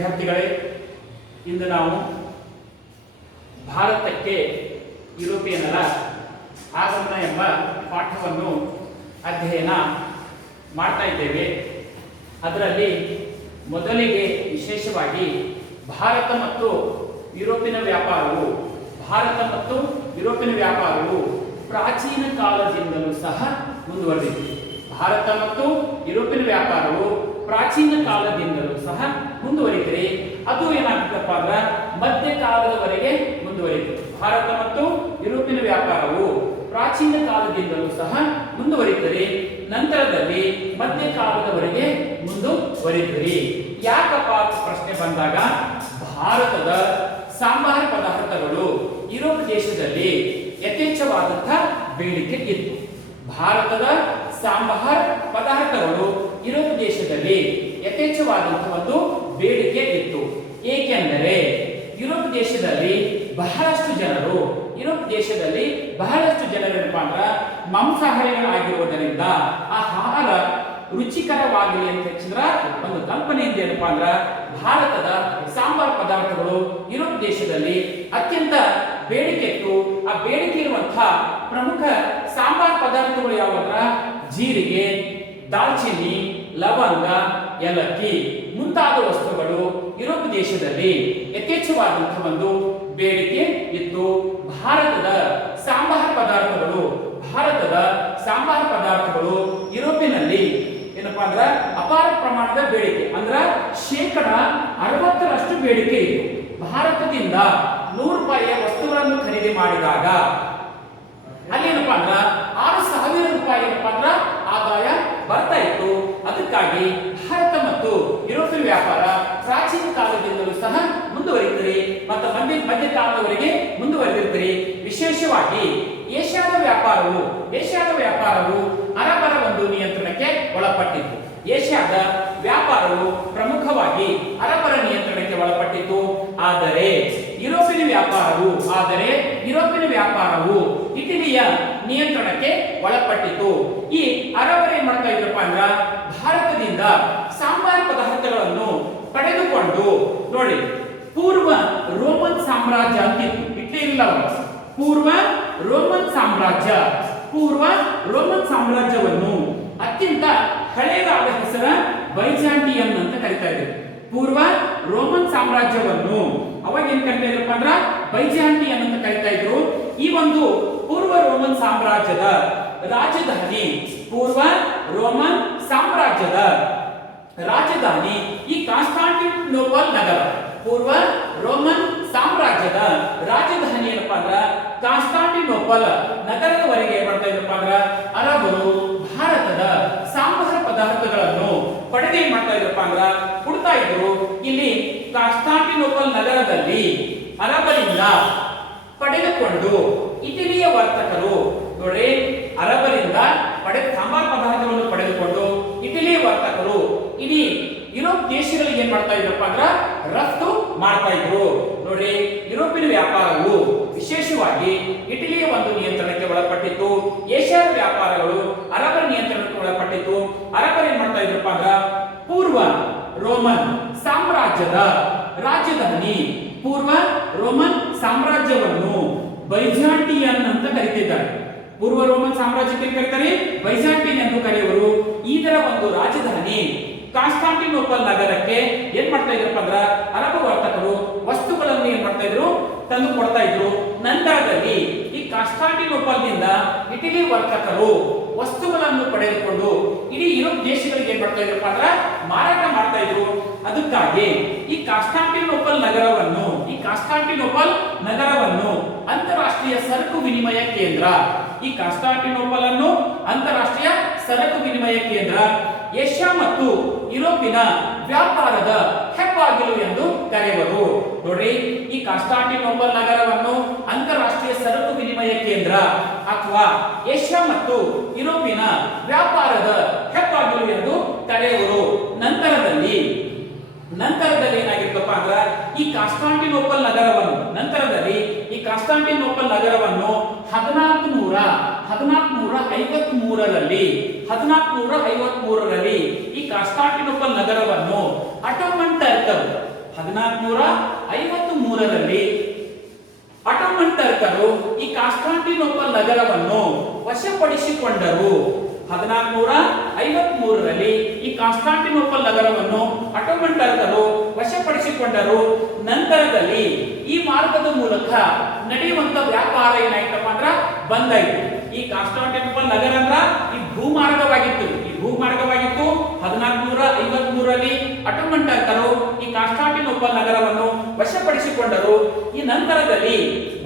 ವಿದ್ಯಾರ್ಥಿಗಳೇ, ಇಂದು ನಾವು ಭಾರತಕ್ಕೆ ಯುರೋಪಿಯನ್ನರ ಆಗಮನ ಎಂಬ ಪಾಠವನ್ನು ಅಧ್ಯಯನ ಮಾಡ್ತಾ ಇದ್ದೇವೆ. ಅದರಲ್ಲಿ ಮೊದಲಿಗೆ ವಿಶೇಷವಾಗಿ ಭಾರತ ಮತ್ತು ಯುರೋಪಿನ ವ್ಯಾಪಾರವು ಪ್ರಾಚೀನ ಕಾಲದಿಂದಲೂ ಸಹ ಮುಂದುವರೆದಿದೆ. ಭಾರತ ಮತ್ತು ಯುರೋಪಿನ ವ್ಯಾಪಾರವು ಪ್ರಾಚೀನ ಕಾಲದಿಂದಲೂ ಸಹ ಮುಂದುವರಿದರೆ ಅದು ಏನಾಗ್ತದಪ್ಪ ಅಂದ್ರೆ ಮಧ್ಯಕಾಲದವರೆಗೆ ಮುಂದುವರಿತು. ಭಾರತ ಮತ್ತು ಯುರೋಪಿನ ವ್ಯಾಪಾರವು ಪ್ರಾಚೀನ ಕಾಲದಿಂದಲೂ ಸಹ ಮುಂದುವರಿದರೆ ನಂತರದಲ್ಲಿ ಮಧ್ಯಕಾಲದವರೆಗೆ ಮುಂದುವರಿದ್ರಿ. ಯಾಕಪ್ಪ ಪ್ರಶ್ನೆ ಬಂದಾಗ ಭಾರತದ ಸಾಂಬಾರ ಪದಾರ್ಥಗಳು ಯುರೋಪ್ ದೇಶದಲ್ಲಿ ಯಥೇಚ್ಛವಾದಂತಹ ಬೇಡಿಕೆ ಇತ್ತು. ಭಾರತದ ಸಾಂಬಾರ ಪದಾರ್ಥಗಳು ಯುರೋಪ್ ದೇಶದಲ್ಲಿ ಯಥೇಚ್ಛವಾದಂತಹ ಒಂದು ಬೇಡಿಕೆ ಇತ್ತು. ಏಕೆಂದರೆ ಯುರೋಪ್ ದೇಶದಲ್ಲಿ ಬಹಳಷ್ಟು ಜನರು ಏನಪ್ಪ ಅಂದ್ರೆ ಮಾಂಸಾಹಾರಿಗಳಾಗಿರುವುದರಿಂದ ಆಹಾರ ರುಚಿಕರವಾಗಲಿ ಅಂತ ಹೆಚ್ಚಿದ್ರ ಒಂದು ಕಲ್ಪನೆಯಿಂದ ಏನಪ್ಪಾ ಅಂದ್ರ ಭಾರತದ ಸಾಂಬಾರ ಪದಾರ್ಥಗಳು ಯುರೋಪ್ ದೇಶದಲ್ಲಿ ಅತ್ಯಂತ ಬೇಡಿಕೆ ಇತ್ತು. ಆ ಬೇಡಿಕೆ ಇರುವಂತಹ ಪ್ರಮುಖ ಸಾಂಬಾರ ಪದಾರ್ಥಗಳು ಯಾವಂದ್ರ ಜೀರಿಗೆ, ದಾಲ್ಚಿನ್ನಿ, ಲವಂಗ, ಏಲಕ್ಕಿ ಮುಂತಾದ ವಸ್ತುಗಳು ಯುರೋಪ್ ದೇಶದಲ್ಲಿ ಯಥೇಚ್ಛವಾದಂತಹ ಒಂದು ಬೇಡಿಕೆ ಇತ್ತು. ಭಾರತದ ಸಾಂಬಾರ ಪದಾರ್ಥಗಳು ಯುರೋಪಿನಲ್ಲಿ ಏನಪ್ಪಾ ಅಂದ್ರ ಅಪಾರ ಪ್ರಮಾಣದ ಬೇಡಿಕೆ ಅಂದ್ರ 60% ಬೇಡಿಕೆ ಇತ್ತು. ಭಾರತದಿಂದ ₹100 ವಸ್ತುಗಳನ್ನು ಖರೀದಿ ಮಾಡಿದಾಗ ಅಲ್ಲಿ ಏನಪ್ಪಾ ಅಂದ್ರ ₹6,000 ಏನಪ್ಪಾ ಅಂದ್ರ ಆದಾಯ ಬರ್ತಾ ಇತ್ತು. ಅದಕ್ಕಾಗಿ ಭಾರತ ಮತ್ತು ಯುರೋಪಿಯನ್ ವ್ಯಾಪಾರ ಪ್ರಾಚೀನ ಕಾಲದಿಂದಲೂ ಸಹ ಮುಂದುವರಿಯುತ್ತದೆ ಮತ್ತು ಮಧ್ಯಕಾಲದವರೆಗೆ ಮುಂದುವರೆದಿರುತ್ತದೆ. ವಿಶೇಷವಾಗಿ ಏಷ್ಯಾದ ವ್ಯಾಪಾರವು ಅರಬರ ಒಂದು ನಿಯಂತ್ರಣಕ್ಕೆ ಒಳಪಟ್ಟಿತ್ತು. ಏಷ್ಯಾದ ವ್ಯಾಪಾರವು ಪ್ರಮುಖವಾಗಿ ಅರಬರ ನಿಯಂತ್ರಣಕ್ಕೆ ಒಳಪಟ್ಟಿತ್ತು. ಆದರೆ ಯುರೋಪಿಯನ್ ವ್ಯಾಪಾರವು ಇಟಲಿಯ ನಿಯಂತ್ರಣಕ್ಕೆ ಒಳಪಟ್ಟಿತ್ತು. ಈ ಅರಬರು ಏನ್ ಮಾಡ್ತಾ ಇದ್ರಪ್ಪ ಅಂದ್ರ ಭಾರತದಿಂದ ಸಾಂಬಾರ ಪದಾರ್ಥಗಳನ್ನು ಪಡೆದುಕೊಂಡು ನೋಡಿ ಪೂರ್ವ ರೋಮನ್ ಸಾಮ್ರಾಜ್ಯ ಅಂತಿತ್ತು. ಇಟ್ಲಿ ಇಲ್ಲ, ಪೂರ್ವ ರೋಮನ್ ಸಾಮ್ರಾಜ್ಯವನ್ನು ಅತ್ಯಂತ ಹಳೆಯದಾದ ಹೆಸರ ಬೈಜಾಂಟಿಯನ್ ಅಂತ ಕರೀತಾ ಇದ್ರು. ಪೂರ್ವ ರೋಮನ್ ಸಾಮ್ರಾಜ್ಯವನ್ನು ಅವಾಗ ಏನ್ ಕರೀತಾ ಇದ್ರಪ್ಪ ಅಂದ್ರ ಬೈಜಾಂಟಿಯನ್ ಅಂತ ಕರೀತಾ ಇದ್ರು. ಈ ಒಂದು ಪೂರ್ವ ರೋಮನ್ ಸಾಮ್ರಾಜ್ಯದ ರಾಜಧಾನಿ ಈ ಕಾನ್ಸ್ಟಾಂಟಿನೋಪಲ್ ನಗರ. ಪೂರ್ವ ರೋಮನ್ ಸಾಮ್ರಾಜ್ಯದ ರಾಜಧಾನಿ ಏನಪ್ಪಾ ಅಂದ್ರ ಕಾನ್ಸ್ಟಾಂಟಿನೋಪಲ್ ನಗರದವರೆಗೆ ಏನ್ ಮಾಡ್ತಾ ಇದ್ರಪ್ಪ ಅಂದ್ರ ಅರಬರು ಭಾರತದ ಸಾಂಬಾರ ಪದಾರ್ಥಗಳನ್ನು ಪಡೆದು ಏನ್ ಮಾಡ್ತಾ ಇದ್ರಪ್ಪ ಅಂದ್ರ ಕೊಡ್ತಾ ಇದ್ರು. ಇಲ್ಲಿ ಕಾನ್ಸ್ಟಾಂಟಿನೋಪಲ್ ನಗರದಲ್ಲಿ ಅರಬರಿಂದ ಪಡೆದುಕೊಂಡು ಇಟಲಿಯ ವರ್ತಕರು ನೋಡಿ ಅರಬರಿಂದ ಸಾಂಬಾರ ಪದಾರ್ಥಗಳನ್ನು ಪಡೆದುಕೊಂಡು ಇಟಲಿಯ ವರ್ತಕರು ಇಡೀ ಯುರೋಪ್ ದೇಶಗಳಿಗೆ ಏನ್ ಮಾಡ್ತಾ ಇದ್ರಪ್ಪ ಅಂದ್ರ ರಫ್ತು ಮಾಡ್ತಾ ಇದ್ರು. ನೋಡಿ ಯುರೋಪಿಯನ್ ವ್ಯಾಪಾರವು ವಿಶೇಷವಾಗಿ ಇಟಲಿಯ ಒಂದು ನಿಯಂತ್ರಣಕ್ಕೆ ಒಳಪಟ್ಟಿತ್ತು. ಏಷ್ಯಾದ ವ್ಯಾಪಾರಗಳು ಅರಬರ ನಿಯಂತ್ರಣಕ್ಕೆ ಒಳಪಟ್ಟಿತ್ತು. ಅರಬರು ಏನ್ ಮಾಡ್ತಾ ಇದ್ರಪ್ಪ ಅಂದ್ರ ಪೂರ್ವ ರೋಮನ್ ಸಾಮ್ರಾಜ್ಯದ ರಾಜಧಾನಿ ಪೂರ್ವ ರೋಮನ್ ಸಾಮ್ರಾಜ್ಯವನ್ನು ಬೈಜಾಂಟಿಯನ್ ಅಂತ ಕರೀತಿದ್ದಾರೆ. ಪೂರ್ವ ರೋಮನ್ ಸಾಮ್ರಾಜ್ಯಕ್ಕೆ ಕರೀತಾರೆ ಬೈಜಾಂಟಿಯನ್ ಎಂದು ಕರೆಯುವರು. ಇದರ ಒಂದು ರಾಜಧಾನಿ ಕಾನ್ಸ್ಟಾಂಟಿನೋಪಲ್ ನಗರಕ್ಕೆ ಏನ್ ಮಾಡ್ತಾ ಇದ್ರಪ್ಪ ಅಂದ್ರ ಅರಬ ವರ್ತಕರು ವಸ್ತುಗಳನ್ನು ಏನ್ ಮಾಡ್ತಾ ಇದ್ರು ತಂದು ಕೊಡ್ತಾ ಇದ್ರು. ನಂತರದಲ್ಲಿ ಈ ಕಾನ್ಸ್ಟಾಂಟಿನೋಪಲ್ ನಿಂದ ಇಟಲಿ ವರ್ತಕರು ವಸ್ತುಗಳನ್ನು ಪಡೆದುಕೊಂಡು ಇಡೀ ಯುರೋಪ್ ದೇಶಗಳಿಗೆ ಏನ್ ಮಾಡ್ತಾ ಇದ್ರಪ್ಪ ಅಂದ್ರ ಮಾರಾಟ ಮಾಡ್ತಾ ಇದ್ರು. ಅದಕ್ಕಾಗಿ ಈ ಕಾನ್ಸ್ಟಾಂಟಿನೋಪಲ್ ನಗರವನ್ನು ಅಂತಾರಾಷ್ಟ್ರೀಯ ಸರಕು ವಿನಿಮಯ ಕೇಂದ್ರ ಏಷ್ಯಾ ಮತ್ತು ಯುರೋಪಿನ ವ್ಯಾಪಾರದ ಹೆಬ್ಬಾಗಿಲು ಎಂದು ಕರೆಯುವರು. ನೋಡ್ರಿ ಈ ಕಾನ್ಸ್ಟಾಂಟಿನೋಪಲ್ ನಗರವನ್ನು ಅಂತಾರಾಷ್ಟ್ರೀಯ ಸರಕು ವಿನಿಮಯ ಕೇಂದ್ರ ಅಥವಾ ಏಷ್ಯಾ ಮತ್ತು ಯುರೋಪಿನ ವ್ಯಾಪಾರದ ಹೆಬ್ಬಾಗಿಲು ಎಂದು ಕರೆಯುವರು. ನಂತರದಲ್ಲಿ ಏನಾಗಿರ್ತಪ್ಪ ಅಂದ್ರ ಈ ಕಾನ್ಸ್ಟಾಂಟಿನೋಪಲ್ ನಗರವನ್ನು 1453ರಲ್ಲಿ ಈ ಕಾನ್ಸ್ಟಾಂಟಿನೋಪಲ್ ನಗರವನ್ನು ಅಟೋಮನ್ ಟರ್ಕರು 1453ರಲ್ಲಿ ಅಟೋಮನ್ ಟರ್ಕರು ಈ ಕಾನ್ಸ್ಟಾಂಟಿನೋಪಲ್ ನಗರವನ್ನು ವಶಪಡಿಸಿಕೊಂಡರು. 1453ರಲ್ಲಿ ಈ ಕಾನ್ಸ್ಟಾಂಟಿನೋಪಲ್ ನಗರವನ್ನು ಅಟೋಮನ್ ಟರ್ಕರು ವಶಪಡಿಸಿಕೊಂಡರು. ನಂತರದಲ್ಲಿ ಈ ಮಾರ್ಗದ ಮೂಲಕ ನಡೆಯುವಂತ ವ್ಯಾಪಾರ ಏನಾಯ್ತಪ್ಪ ಅಂದ್ರ ಬಂದಾಯ್ತು. ಈ ಕಾನ್ಸ್ಟಾಂಟಿನೋಪಲ್ ನಗರ ಅಂದ್ರ ಈ ಭೂಮಾರ್ಗವಾಗಿತ್ತು. 1453ರಲ್ಲಿ ಅಟೋಮನ್ ಟರ್ಕರು ಈ ಕಾನ್ಸ್ಟಾಂಟಿನೋಪಲ್ ನಗರವನ್ನು ವಶಪಡಿಸಿಕೊಂಡರು. ಈ ನಂತರದಲ್ಲಿ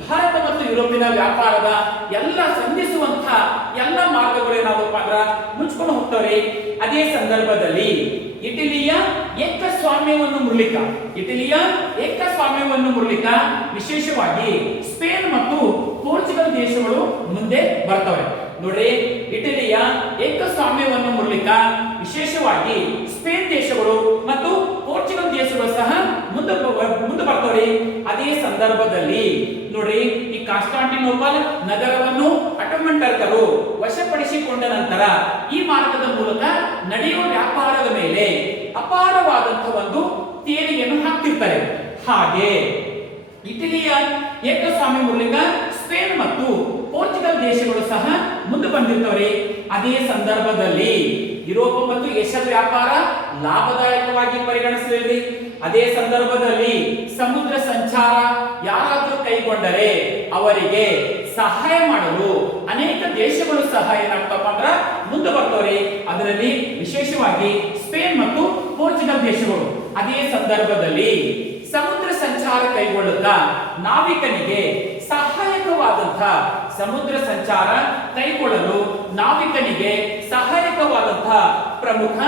ಭಾರತ ಮತ್ತು ಯುರೋಪಿನ ವ್ಯಾಪಾರದ ಎಲ್ಲ ಸಂಧಿಸುವಂತ ಎಲ್ಲ ಮಾರ್ಗಗಳು ಏನಾದಪ್ಪ ಅಂದ್ರ ಮುಚ್ಕೊಂಡು ಹೋಗ್ತವೆ. ಅದೇ ಸಂದರ್ಭದಲ್ಲಿ ಇಟಲಿಯ ಏಕಸ್ವಾಮ್ಯವನ್ನು ಮುರ್ಲಿಕ ವಿಶೇಷವಾಗಿ ಸ್ಪೇನ್ ಮತ್ತು ಪೋರ್ಚುಗಲ್ ದೇಶಗಳು ಮುಂದೆ ಬರ್ತವೆ. ನೋಡ್ರಿ, ಇಟಲಿಯ ಏಕಸ್ವಾಮ್ಯವನ್ನು ಮುರ್ಲಿಕ ವಿಶೇಷವಾಗಿ ಸ್ಪೇನ್ ದೇಶಗಳು ಮತ್ತು ಪೋರ್ಚುಗಲ್ ದೇಶಗಳು ಸಹ ಮುಂದೆ ಬರ್ತವೆ. ಅದೇ ಸಂದರ್ಭದಲ್ಲಿ ನೋಡ್ರಿ, ಈ ಕಾನ್ಸ್ಟಾಂಟಿನೋಪಲ್ ನಗರವನ್ನು ಅಟೋಮನ್ ಟರ್ಕರು ವಶಪಡಿಸಿಕೊಂಡ ನಂತರ ಈ ಮಾರ್ಗದ ಮೂಲಕ ನಡೆಯುವ ವ್ಯಾಪಾರದ ಮೇಲೆ ಅಪಾರವಾದಂತಹ ಒಂದು ತೆರಿಗೆಯನ್ನು ಹಾಕ್ತಿರ್ತಾರೆ. ಹಾಗೆ ಇಟಲಿಯ ಏಕಸ್ವಾಮ್ಯ ಮೂಲಕ ಸ್ಪೇನ್ ಮತ್ತು ಪೋರ್ಚುಗಲ್ ದೇಶಗಳು ಸಹ ಮುಂದೆ ಬಂದಿರ್ತವೆ. ಅದೇ ಸಂದರ್ಭದಲ್ಲಿ ಯುರೋಪ್ ಮತ್ತು ಏಷ್ಯಾದ ವ್ಯಾಪಾರ ಲಾಭದಾಯಕವಾಗಿ ಪರಿಗಣಿಸಲಿದೆ. ಅದೇ ಸಂದರ್ಭದಲ್ಲಿ ಸಮುದ್ರ ಸಂಚಾರ ಯಾರಾದರೂ ಕೈಗೊಂಡರೆ ಅವರಿಗೆ ಸಹಾಯ ಮಾಡಲು ಅನೇಕ ದೇಶಗಳು ಸಹ ಏನಾಗ್ತಪ್ಪ ಅಂದ್ರ ಮುಂದೆ ಬರ್ತವೆ. ಅದರಲ್ಲಿ ವಿಶೇಷವಾಗಿ ಸ್ಪೇನ್ ಮತ್ತು ಪೋರ್ಚುಗಲ್ ದೇಶಗಳು. ಅದೇ ಸಂದರ್ಭದಲ್ಲಿ ಸಮುದ್ರ ಸಂಚಾರ ಕೈಗೊಳ್ಳುತ್ತಾ ನಾವಿಕನಿಗೆ ಸಹಾಯಕವಾದಂತಹ ಸಮುದ್ರ ಸಂಚಾರ ಕೈಗೊಳ್ಳಲು ನಾವಿಕನಿಗೆ ಸಹಾಯಕವಾದಂತಹ ಪ್ರಮುಖ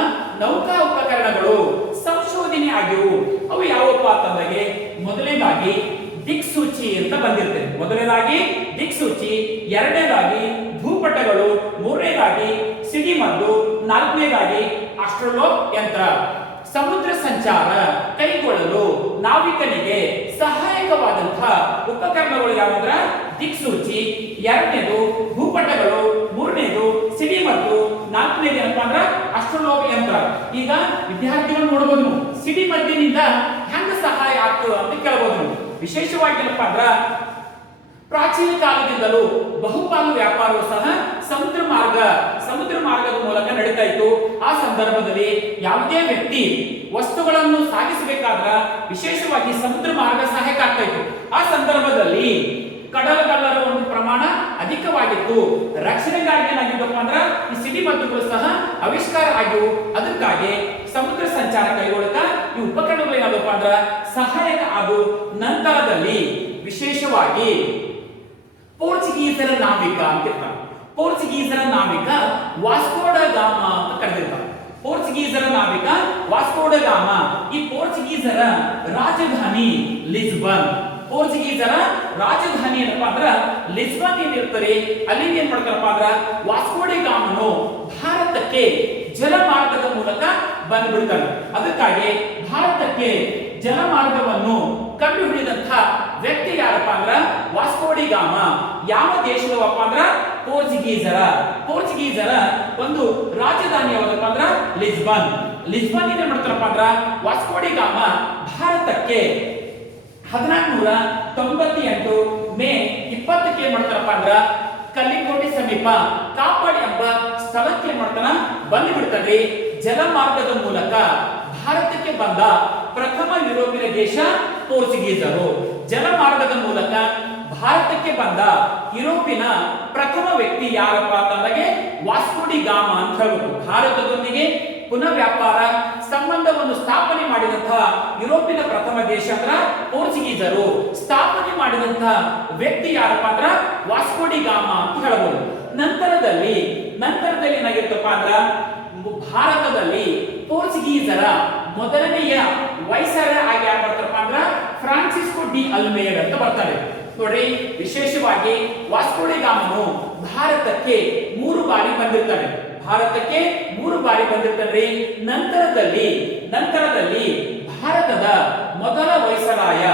ನೌಕಾ ಉಪಕರಣಗಳು ಸಂಶೋಧನೆ ಆಗಿವು. ಅವು ಯಾವಪ್ಪ ಅಂತಂದ್ರೆ ಮೊದಲನೇದಾಗಿ ದಿಕ್ಸೂಚಿ ಅಂತ ಬಂದಿರ್ತದೆ. ಮೊದಲನೇದಾಗಿ ದಿಕ್ಸೂಚಿ, ಎರಡನೇದಾಗಿ ಭೂಪಟಗಳು, ಮೂರನೇದಾಗಿ ಸಿಡಿಮದ್ದು, ನಾಲ್ಕನೇದಾಗಿ ಆಸ್ಟ್ರೋಲೋಬ್ ಯಂತ್ರ. ಸಮುದ್ರ ಸಂಚಾರ ಕೈಗೊಳ್ಳಲು ನಾವಿಕನಿಗೆ ಸಹಾಯಕವಾದಂತಹ ಉಪಕರಣಗಳು ಯಾವಂದ್ರ ದಿಕ್ಸೂಚಿ, ಎರಡನೇದು ಭೂಪಟಗಳು, ಮೂರನೇದು ಸಿಡಿಮದ್ದು, ನಾಲ್ಕನೇದು ಏನಪ್ಪಾ ಅಂದ್ರ ಆಸ್ಟ್ರೋಲೋಬ್ ಯಂತ್ರ. ಈಗ ವಿದ್ಯಾರ್ಥಿಗಳು ನೋಡಬಹುದು ಸಿಡಿಮದ್ದಿನಿಂದ ಹೆಂಗ ಸಹಾಯ ಆಗ್ತದೆ ಅಂತ ಕೇಳಬಹುದು. ವಿಶೇಷವಾಗಿ ಏನಪ್ಪಾ ಅಂದ್ರ ಪ್ರಾಚೀನ ಕಾಲದಿಂದಲೂ ಬಹುಪಾಲು ವ್ಯಾಪಾರವು ಸಹ ಸಮುದ್ರ ಮಾರ್ಗದ ಮೂಲಕ ನಡೀತಾ ಇತ್ತು. ಆ ಸಂದರ್ಭದಲ್ಲಿ ಯಾವುದೇ ವ್ಯಕ್ತಿ ವಸ್ತುಗಳನ್ನು ಸಾಗಿಸಬೇಕಾದ್ರ ವಿಶೇಷವಾಗಿ ಸಮುದ್ರ ಮಾರ್ಗ ಸಹಾಯಕ ಆಗ್ತಾ ಇತ್ತು. ಆ ಸಂದರ್ಭದಲ್ಲಿ ಕಡಲಗಳ್ಳರ ಒಂದು ಪ್ರಮಾಣ ಅಧಿಕವಾಗಿತ್ತು. ರಕ್ಷಣೆಗಾಗಿ ಏನಾಗಿದ್ದಪ್ಪ ಅಂದ್ರ ಈ ಸಿಡಿಮದ್ದುಗಳು ಸಹ ಆವಿಷ್ಕಾರ ಆಗಿವು. ಅದಕ್ಕಾಗಿ ಸಮುದ್ರ ಸಂಚಾರ ಕೈಗೊಳ್ಳಕ ಈ ಉಪಕರಣಗಳು ಏನಾದಪ್ಪ ಅಂದ್ರ ಸಹಾಯಕ ಆಗು. ನಂತರದಲ್ಲಿ ವಿಶೇಷವಾಗಿ ಪೋರ್ಚುಗೀಸರ ನಾವಿಕ ಅಂತಿರ್ತಾರೆ. ಪೋರ್ಚುಗೀಸರ ನಾವಿಕ ವಾಸ್ಕೋ ಡ ಗಾಮ ಅಂತ ಕರೆದಿರ್ತಾರೆ. ಪೋರ್ಚುಗೀಸರ ನಾವಿಕ ವಾಸ್ಕೋ ಡ ಗಾಮ. ಈ ಪೋರ್ಚುಗೀಸರ ರಾಜಧಾನಿ ಲಿಸ್ಬನ್. ಪೋರ್ಚುಗೀಸರ ರಾಜಧಾನಿ ಏನಪ್ಪಾ ಅಂದ್ರ ಲಿಸ್ಬನ್ ಏನಿರ್ತಾರೆ. ಅಲ್ಲಿಂದ ಏನ್ ಮಾಡ್ತಾರಪ್ಪ ಅಂದ್ರ ವಾಸ್ಕೋ ಡ ಗಾಮನು ಭಾರತಕ್ಕೆ ಜಲಮಾರ್ಗದ ಮೂಲಕ ಬಂದ್ಬಿಡ್ತಾನೆ. ಅದಕ್ಕಾಗಿ ಭಾರತಕ್ಕೆ ಜಲಮಾರ್ಗವನ್ನು ಕಂಡುಹಿಡಿದಂತ ವ್ಯಕ್ತಿ ಯಾರಪ್ಪ ಅಂದ್ರ ವಾಸ್ಕೋ ಡಿ ಗಾಮ. ಯಾವ ದೇಶದವಪ್ಪ ಅಂದ್ರ ಪೋರ್ಚುಗೀಸರ ಒಂದು ರಾಜಧಾನಿ ಯಾವ್ದಪ್ಪ ಅಂದ್ರ ಲಿಸ್ಬನ್. ಲಿಸ್ಬನ್ ಏನ್ ಮಾಡ್ತಾರಪ್ಪ ಅಂದ್ರ ವಾಸ್ಕೋ ಡಿ ಗಾಮ ಭಾರತಕ್ಕೆ 1498 ಮೇ 20ಕ್ಕೆ ಏನ್ ಮಾಡ್ತಾರಪ್ಪ ಅಂದ್ರ ಕಲ್ಲಿಕೋಟೆ ಸಮೀಪ ಕಾಪಾಡಿ ಎಂಬ ಸ್ಥಳಕ್ಕೆ ಏನ್ ಮಾಡ್ತಾನ ಬಂದು ಬಿಡ್ತಾನೆ. ಜಲಮಾರ್ಗದ ಮೂಲಕ ಭಾರತಕ್ಕೆ ಬಂದ ಪ್ರಥಮ ಯುರೋಪಿನ ದೇಶ ಪೋರ್ಚುಗೀಸರು. ಜಲಮಾರ್ಗದ ಮೂಲಕ ಭಾರತಕ್ಕೆ ಬಂದ ಯುರೋಪಿನ ಪ್ರಥಮ ವ್ಯಕ್ತಿ ಯಾರಪ್ಪ ಅಂತಂದ್ರೆ ವಾಸ್ಕೋ ಡಿ ಗಾಮ ಅಂತ ಹೇಳಬೇಕು. ಭಾರತದೊಂದಿಗೆ ಪುನಃ ವ್ಯಾಪಾರ ಸಂಬಂಧವನ್ನು ಸ್ಥಾಪನೆ ಮಾಡಿದಂತಹ ಯುರೋಪಿನ ಪ್ರಥಮ ದೇಶ ಅಂದ್ರ ಪೋರ್ಚುಗೀಸರು. ಸ್ಥಾಪನೆ ಮಾಡಿದಂತಹ ವ್ಯಕ್ತಿ ಯಾರಪ್ಪ ಅಂದ್ರ ವಾಸ್ಕೋ ಡಿ ಗಾಮ ಅಂತ ಹೇಳಬಹುದು. ನಂತರದಲ್ಲಿ ಏನಾಗಿರ್ತಪ್ಪ ಅಂದ್ರ ಭಾರತದಲ್ಲಿ ಪೋರ್ಚುಗೀಸರ ಮೊದಲನೆಯ ವೈಸರಾಯ್ ಆಗಿ ಯಾರು ಬರ್ತಾರಪ್ಪ ಅಂದ್ರ ಫ್ರಾನ್ಸಿಸ್ಕೋ ಡಿ ಅಲ್ಮೇಡ ಅಂತ ಬರ್ತಾರೆ. ನೋಡಿ, ವಿಶೇಷವಾಗಿ ವಾಸ್ಕೋ ಡಿ ಗಾಮನು ಭಾರತಕ್ಕೆ 3 ಬಾರಿ ಬಂದಿರ್ತಾನೆ. ನಂತರದಲ್ಲಿ ಭಾರತದ ಮೊದಲ ವೈಸರಾಯ,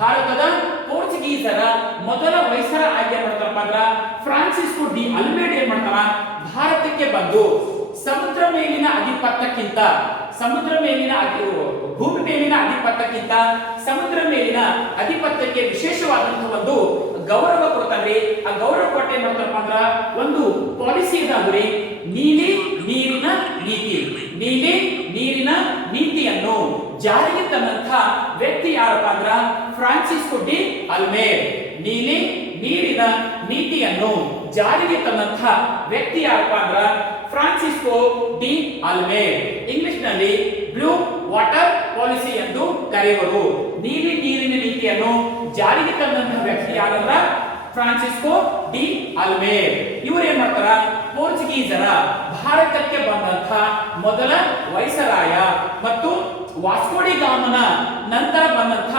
ಭಾರತದ ಪೋರ್ಚುಗೀಸರ ಮೊದಲ ವೈಸರಾಯ್ ಆಗಿ ಏನ್ ಮಾಡ್ತಾರಪ್ಪ ಅಂದ್ರ ಫ್ರಾನ್ಸಿಸ್ಕೋ ಡಿ ಅಲ್ಮೇಡ ಏನ್ ಮಾಡ್ತಾರ ಭಾರತಕ್ಕೆ ಬಂದು ಸಮುದ್ರ ಮೇಲಿನ ಆಧಿಪತ್ಯಕ್ಕಿಂತ ಭೂಮಿ ಮೇಲಿನ ಆಧಿಪತ್ಯಕ್ಕಿಂತ ಸಮುದ್ರ ಮೇಲಿನ ಆಧಿಪತ್ಯಕ್ಕೆ ವಿಶೇಷವಾದಂತಹ ಒಂದು ಗೌರವ ಕೊಡ್ತಾರ್ರಿ. ಆ ಗೌರವ ಕೊಟ್ಟು ಏನ್ ಮಾಡ್ತಾರಪ್ಪ ಅಂದ್ರ ಒಂದು ಪಾಲಿಸಿ ಇದಾಗ್ರಿ, ನೀಲಿ ನೀರಿನ ನೀತಿಯನ್ನು ಜಾರಿಗೆ ತಂದಂತ ವ್ಯಕ್ತಿ ಯಾರಪ್ಪ ಅಂದ್ರ ಫ್ರಾನ್ಸಿಸ್ಕೋ ಡಿ ಅಲ್ಮೇರ್. ನೀಲಿ ನೀರಿನ ನೀತಿಯನ್ನು ಜಾರಿಗೆ ತಂದಂತ ವ್ಯಕ್ತಿ ಯಾರಪ್ಪ ಅಂದ್ರ ಫ್ರಾನ್ಸಿಸ್ಕೋ ಡಿ ಅಲ್ಮೇರ್. ಇಂಗ್ಲಿಷ್ ನಲ್ಲಿ ಬ್ಲೂ ವಾಟರ್ ಪಾಲಿಸಿ ಎಂದು ಕರೆಯುವರು. ನೀಲಿ ನೀರಿನ ನೀತಿಯನ್ನು ಜಾರಿಗೆ ತಂದಂತಹ ವ್ಯಕ್ತಿ ಯಾರಂದ್ರ ಫ್ರಾನ್ಸಿಸ್ಕೋ ಡಿ ಅಲ್ಮೇರ್. ಇವರು ಏನ್ ಮಾಡ್ತಾರ, ಪೋರ್ಚುಗೀಸರ ಭಾರತಕ್ಕೆ ಬಂದಂತ ಮೊದಲ ವೈಸರಾಯ ಮತ್ತು ವಾಸ್ಕೋ ಡಿ ಗಾಮನ ನಂತರ ಬಂದಂತ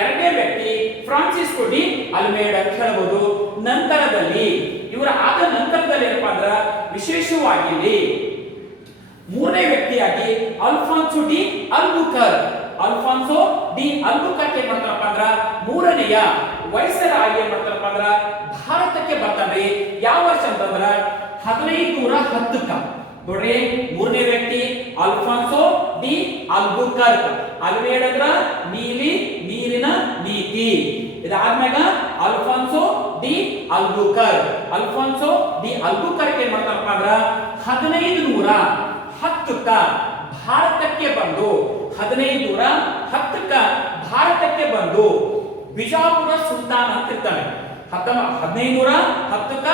ಎರಡನೇ ವ್ಯಕ್ತಿ ಫ್ರಾನ್ಸಿಸ್ಕೋ ಡಿ ಅಲ್ಮೇರ್ ಅಂತ ಹೇಳಬಹುದು. ನಂತರದಲ್ಲಿ ಇವರ ಆದ ನಂತರದಲ್ಲಿ ಏನಪ್ಪಾ ಅಂದ್ರ ವಿಶೇಷವಾಗಿ ಮೂರನೇ ವ್ಯಕ್ತಿಯಾಗಿ ಅಲ್ಫಾನ್ಸೋ ಡಿ ಅಲ್ಬುಕರ್ಕ್ ಏನ್ ಮಾಡ್ತಾರಪ್ಪ ಅಂದ್ರ ಮೂರನೆಯ ವೈಸರಾಯಿ ಏನ್ ಮಾಡ್ತಾರಪ್ಪ ಅಂದ್ರ ಭಾರತಕ್ಕೆ ಬರ್ತಾನ್ರಿ. ಯಾವ ವರ್ಷ ಅಂತಂದ್ರ 1510ಕ್ಕ. ನೋಡ್ರಿ, ಮೂರನೇ ವ್ಯಕ್ತಿ ಅಲ್ಫಾನ್ಸೋ ಡಿ ಅಲ್ಬುಕರ್ಕ್. ಅಲ್ಮೇರ್ ಅಂದ್ರ ನೀಲಿ ನೀರಿನ ನೀತಿ. ಇದಾದ್ಮ್ಯಾಗ ಅಲ್ಫಾನ್ಸೋ ಡಿ ಅಲ್ಬುಕರ್ಕ್ ಏನ್ ಮಾಡ್ತಾರಪ್ಪ ಅಂದ್ರ 1510ಕ್ಕ ಭಾರತಕ್ಕೆ ಬಂದು 1510ಕ್ಕ ಭಾರತಕ್ಕೆ ಬಂದು ಬಿಜಾಪುರ ಸುಲ್ತಾನ್ ಅಂತ ಇರ್ತಾನೆ. 1510ಕ್ಕ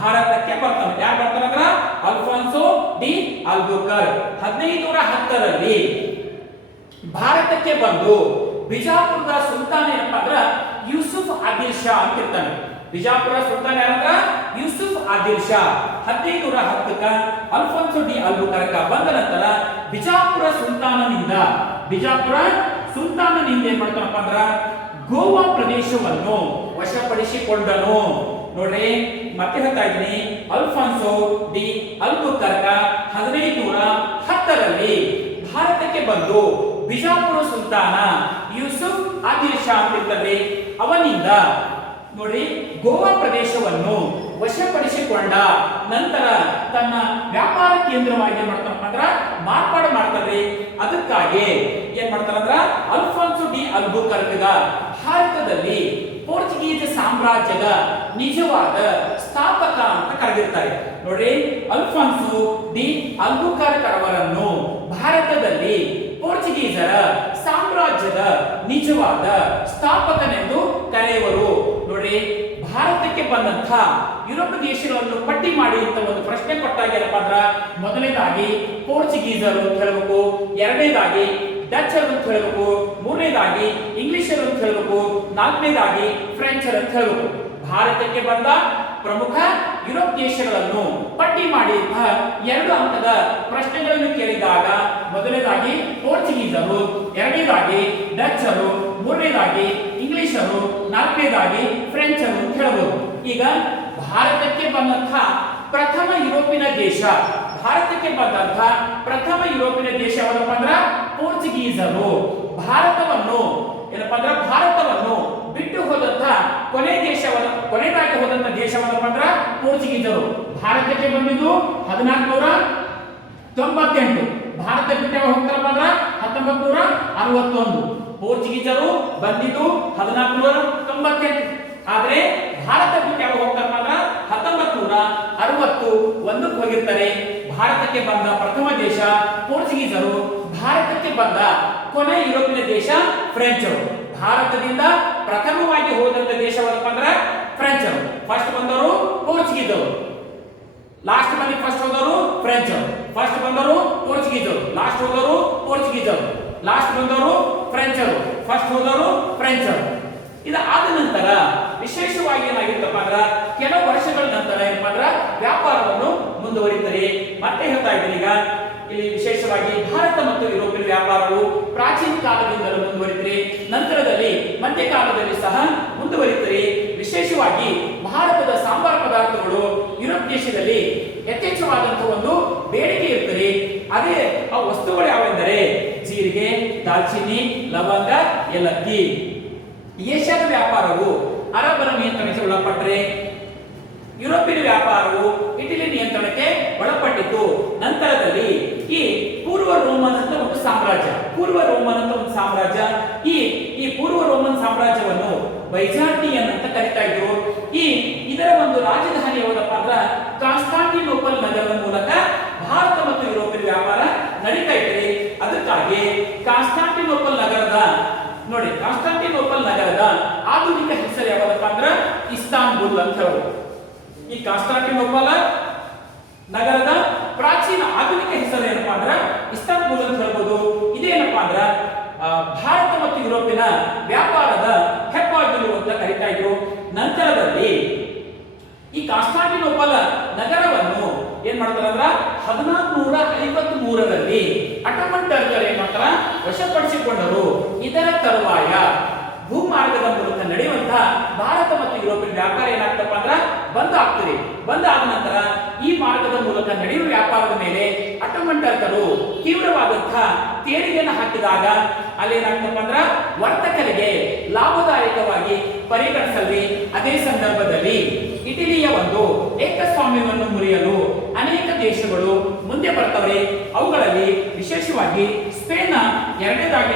ಭಾರತಕ್ಕೆ ಬರ್ತಾನೆ. ಯಾರು ಬರ್ತಾರಂದ್ರ ಅಲ್ಫಾನ್ಸೋ ಡಿ ಅಲ್ಬುಕರ್ಕ್. 1510ರಲ್ಲಿ ಭಾರತಕ್ಕೆ ಬಂದು ಬಿಜಾಪುರದ ಸುಲ್ತಾನ್ ಏನಪ್ಪ ಅಂದ್ರ ಯೂಸುಫ್ ಆದಿಲ್ ಶಾ ಅಂತ ಇರ್ತಾನೆ. ಬಿಜಾಪುರ ಸುಲ್ತಾನ್ ಯಾರಂದ್ರ ಯೂಸುಫ್ ಆದಿಲ್ ಶಾ. 1510ಕ್ಕ ಅಲ್ಫಾನ್ಸೋ ಡಿ ಅಲ್ಬುಕರ್ಕ್ ಬಂದ ನಂತರ ಬಿಜಾಪುರ ಸುಲ್ತಾನನಿಂದ ಏನ್ ಮಾಡ್ತಾನಪ್ಪ ಅಂದ್ರ ಗೋವಾ ಪ್ರದೇಶವನ್ನು ವಶಪಡಿಸಿಕೊಂಡನು. ನೋಡ್ರಿ, ಮತ್ತೆ ಹೇಳ್ತಾ ಇದ್ದೀನಿ, ಅಲ್ಫಾನ್ಸೋ ಡಿ ಅಲ್ಬುಕರ್ಕ್ 1510ರಲ್ಲಿ ಭಾರತಕ್ಕೆ ಬಂದು ಬಿಜಾಪುರ ಸುಲ್ತಾನ ಯೂಸುಫ್ ಆದಿಲ್ ಶಾ ಅಂತಿದ್ದಲ್ಲಿ ಅವನಿಂದ ನೋಡಿ ಗೋವಾ ಪ್ರದೇಶವನ್ನು ವಶಪಡಿಸಿಕೊಂಡ ನಂತರ ತನ್ನ ವ್ಯಾಪಾರ ಕೇಂದ್ರವಾಗಿ ಮಾರ್ಪಾಡು ಮಾಡ್ತಾರೆ. ಅದಕ್ಕಾಗಿ ಏನ್ ಮಾಡ್ತಾರಂದ್ರ ಅಲ್ಫಾನ್ಸೋ ಡಿ ಅಲ್ಬುಕರ್ಕ್ ಭಾರತದಲ್ಲಿ ಪೋರ್ಚುಗೀಸ್ ಸಾಮ್ರಾಜ್ಯದ ನಿಜವಾದ ಸ್ಥಾಪಕ ಅಂತ ಕರೆದಿರ್ತಾರೆ. ನೋಡ್ರಿ, ಅಲ್ಫಾನ್ಸೋ ಡಿ ಅಲ್ಬುಕರ್ಕ್ ಅವರನ್ನು ಭಾರತದಲ್ಲಿ ಪೋರ್ಚುಗೀಸರ ಸಾಮ್ರಾಜ್ಯದ ನಿಜವಾದ ಸ್ಥಾಪಕನೆಂದು ಕರೆಯುವರು. ನೋಡ್ರಿ, ಭಾರತಕ್ಕೆ ಬಂದಂತ ಯುರೋಪ್ ದೇಶಗಳನ್ನು ಪಟ್ಟಿ ಮಾಡಿ ಅಂತ ಒಂದು ಪ್ರಶ್ನೆ ಕೊಟ್ಟಾಗ ಏನಪ್ಪ ಅಂದ್ರ ಮೊದಲನೇದಾಗಿ ಪೋರ್ಚುಗೀಸರು ಅಂತ ಹೇಳಬೇಕು, ಎರಡನೇದಾಗಿ ಡಚ್ ಅಂತ ಹೇಳಬೇಕು, ಮೂರನೇದಾಗಿ ಇಂಗ್ಲಿಷರು ಅಂತ ಹೇಳಬೇಕು, ನಾಲ್ಕನೇದಾಗಿ ಫ್ರೆಂಚರ್ ಅಂತ ಹೇಳಬೇಕು. ಭಾರತಕ್ಕೆ ಬಂದ ಪ್ರಮುಖ ಯುರೋಪ್ ದೇಶಗಳನ್ನು ಪಟ್ಟಿ ಮಾಡಿ ಎರಡು ಹಂತದ ಪ್ರಶ್ನೆಗಳನ್ನು ಕೇಳಿದಾಗ ಮೊದಲನೇದಾಗಿ ಪೋರ್ಚುಗೀಸರು, ಎರಡನೇದಾಗಿ ಡಚ್ಚರು, ಮೂರನೇದಾಗಿ ಇಂಗ್ಲಿಷರು, ನಾಲ್ಕನೇದಾಗಿ ಫ್ರೆಂಚರು ಅಂತ ಹೇಳಬಹುದು. ಈಗ ಭಾರತಕ್ಕೆ ಬಂದಂತ ಪ್ರಥಮ ಯುರೋಪಿನ ದೇಶ ಯಾವದಪ್ಪ ಅಂದ್ರ ಪೋರ್ಚುಗೀಸರು. ಭಾರತವನ್ನು ಬಿಟ್ಟು ಹೋದಂತ ಕೊನೆಯದಾಗಿ ಹೋದಂತ ದೇಶವನ್ನಪ್ಪ ಅಂದ್ರ ಪೋರ್ಚುಗೀಸರು. ಭಾರತಕ್ಕೆ ಬಂದಿದ್ದು 1498. ಭಾರತ ಬಿಟ್ಟು ಹೋಗ್ತಾರಪ್ಪ ಅಂದ್ರ 1961. ಪೋರ್ಚುಗೀಸರು ಬಂದಿದ್ದು 1498. ಆದ್ರೆ ಭಾರತ ಬಿಟ್ಟು ಯಾವಾಗ ಹೋಗ್ತಾರಪ್ಪ ಅಂದ್ರ 1961 ಹೋಗಿರ್ತಾರೆ. ಭಾರತಕ್ಕೆ ಬಂದ ಪ್ರಥಮ ದೇಶ ಪೋರ್ಚುಗೀಸರು, ಭಾರತಕ್ಕೆ ಬಂದ ಕೊನೆ ಯುರೋಪಿನ ದೇಶ ಫ್ರೆಂಚರು. ಭಾರತದಿಂದ ಪ್ರಥಮವಾಗಿ ಹೋದಂತ ದೇಶವನ್ನಪ್ಪ ಅಂದ್ರ ಫ್ರೆಂಚರು. ಫಸ್ಟ್ ಬಂದವರು ಪೋರ್ಚುಗೀಸರು, ಲಾಸ್ಟ್ ಮಂದಿ ಫಸ್ಟ್ ಹೋದವರು ಫ್ರೆಂಚರು. ಫಸ್ಟ್ ಬಂದವರು ಪೋರ್ಚುಗೀಸರು, ಲಾಸ್ಟ್ ಹೋದವರು ಪೋರ್ಚುಗೀಸರು, ಲಾಸ್ಟ್ ಬಂದವರು ಫ್ರೆಂಚರು, ಫಸ್ಟ್ ಹೋದವರು ಫ್ರೆಂಚರು. ಇದಾದ ನಂತರ ವಿಶೇಷವಾಗಿ ಏನಾಗಿತ್ತಪ್ಪ ಅಂದ್ರ ಕೆಲವು ವರ್ಷಗಳ ನಂತರ ಏನಪ್ಪ ಅಂದ್ರ ವ್ಯಾಪಾರವನ್ನು ಮುಂದುವರಿತಾರೆ. ಮತ್ತೆ ಹೇಳ್ತಾ ಇದ್ದೀನಿ, ಈಗ ಇಲ್ಲಿ ವಿಶೇಷವಾಗಿ ಭಾರತ ಮತ್ತು ಯುರೋಪಿನ ವ್ಯಾಪಾರವು ಪ್ರಾಚೀನ ಕಾಲದಿಂದಲೂ ಮುಂದುವರಿತರೆ, ನಂತರದಲ್ಲಿ ಮಧ್ಯಕಾಲದಲ್ಲಿ ಸಹ ಮುಂದುವರಿತರೆ. ವಿಶೇಷವಾಗಿ ಭಾರತದ ಸಾಂಬಾರ ಪದಾರ್ಥಗಳು ಯುರೋಪ್ ದೇಶದಲ್ಲಿ ಯಥೇಚ್ಛವಾದಂತಹ ಒಂದು ಬೇಡಿಕೆ ಇರ್ತದೆ. ಅದೇ ಆ ವಸ್ತುಗಳು ಯಾವೆಂದರೆ ಜೀರಿಗೆ, ದಾಲ್ಚಿನ್ನಿ, ಲವಂಗ, ಏಲಕ್ಕಿ. ಏಷ್ಯಾದ ವ್ಯಾಪಾರವು ಅರಬರ ನಿಯಂತ್ರಣಕ್ಕೆ ಒಳಪಟ್ಟರೆ ಯುರೋಪಿಯನ್ ವ್ಯಾಪಾರವು ಇಟಲಿ ನಿಯಂತ್ರಣಕ್ಕೆ ಒಳಪಟ್ಟಿತು. ನಂತರದಲ್ಲಿ ಈ ಪೂರ್ವ ರೋಮನ್ ಅಂತ ಒಂದು ಸಾಮ್ರಾಜ್ಯ ಈ ಪೂರ್ವ ರೋಮನ್ ಸಾಮ್ರಾಜ್ಯವನ್ನು ಬೈಜಾಂಟಿಯನ್ ಅಂತ ಕರೀತಾ ಇದ್ರು. ಇದರ ಒಂದು ರಾಜಧಾನಿ ಯಾವುದಪ್ಪ ಅಂದ್ರೆ ಕಾನ್ಸ್ಟಾಂಟಿನೋಪಲ್ ನಗರದ ಮೂಲಕ ಭಾರತ ಮತ್ತು ಯುರೋಪಿಯನ್ ವ್ಯಾಪಾರ ನಡೀತಾ ಇತ್ತು. ಅದಕ್ಕಾಗಿ ಕಾನ್ಸ್ಟಾಂಟಿನೋಪಲ್ ನಗರದ ಆಧುನಿಕ ಹೆಸರು ಯಾವುದಪ್ಪ ಅಂದ್ರೆ ಇಸ್ತಾನ್ಬುಲ್ ಅಂತ ಹೇಳಬಹುದು. ಈ ಕಾನ್ಸ್ಟಾಂಟಿನೋಪಲ್ ನಗರದ ಪ್ರಾಚೀನ ಆಧುನಿಕ ಹೆಸರು ಏನಪ್ಪಾ ಅಂದ್ರೆ ಇಸ್ತಾನ್ಬುಲ್ ಅಂತ ಹೇಳ್ಬೋದು. ಇದೇನಪ್ಪಾ ಅಂದ್ರೆ ಭಾರತ ಮತ್ತು ಯುರೋಪಿನ ವ್ಯಾಪಾರದ ಹೆಬ್ಬಾಗಿಲು ಅಂತ ಕರೀತಾ ಇದ್ರು. ನಂತರದಲ್ಲಿ ಈ ಕಾನ್ಸ್ಟಾಂಟಿನೋಪಲ್ ನಗರವನ್ನು ಏನ್ ಮಾಡ್ತಾರೆ ಅಂದ್ರೆ 1453ರಲ್ಲಿ ಅಟೋಮನ್ ಟರ್ಕರ್ ಏನ್ ಮಾಡ್ತಾರ ವಶಪಡಿಸಿಕೊಂಡರು. ಇದರ ತರುವಾಯ ಭೂಮಾರ್ಗದ ಮೂಲಕ ನಡೆಯುವಂತಹ ಭಾರತ ಮತ್ತು ಯುರೋಪಿಯನ್ ವ್ಯಾಪಾರ ಏನಾಗ್ತಪ್ಪ ಅಂದ್ರೆ ಬಂದಾದ ನಂತರ ಈ ಮಾರ್ಗದ ಮೂಲಕ ನಡೆಯುವ ವ್ಯಾಪಾರದ ಮೇಲೆ ಅಟೋಮನ್ ಟರ್ಕರು ತೀವ್ರವಾದಂತಹ ತೆರಿಗೆಯನ್ನು ಹಾಕಿದಾಗ ಅಲ್ಲೇನಾಗ್ತಪ್ಪ ಅಂದ್ರೆ ವರ್ತಕರಿಗೆ ಲಾಭದಾಯಕವಾಗಿ ಪರಿಗಣಿಸಲಿ. ಅದೇ ಸಂದರ್ಭದಲ್ಲಿ ಇಟಲಿಯ ಒಂದು ಏಕಸ್ವಾಮ್ಯವನ್ನು ಮುರಿಯಲು ಅನೇಕ ದೇಶಗಳು ಮುಂದೆ ಬರ್ತವೆ. ಅವುಗಳಲ್ಲಿ ವಿಶೇಷವಾಗಿ ಸ್ಪೇನ್ ಎರಡನೇದಾಗಿ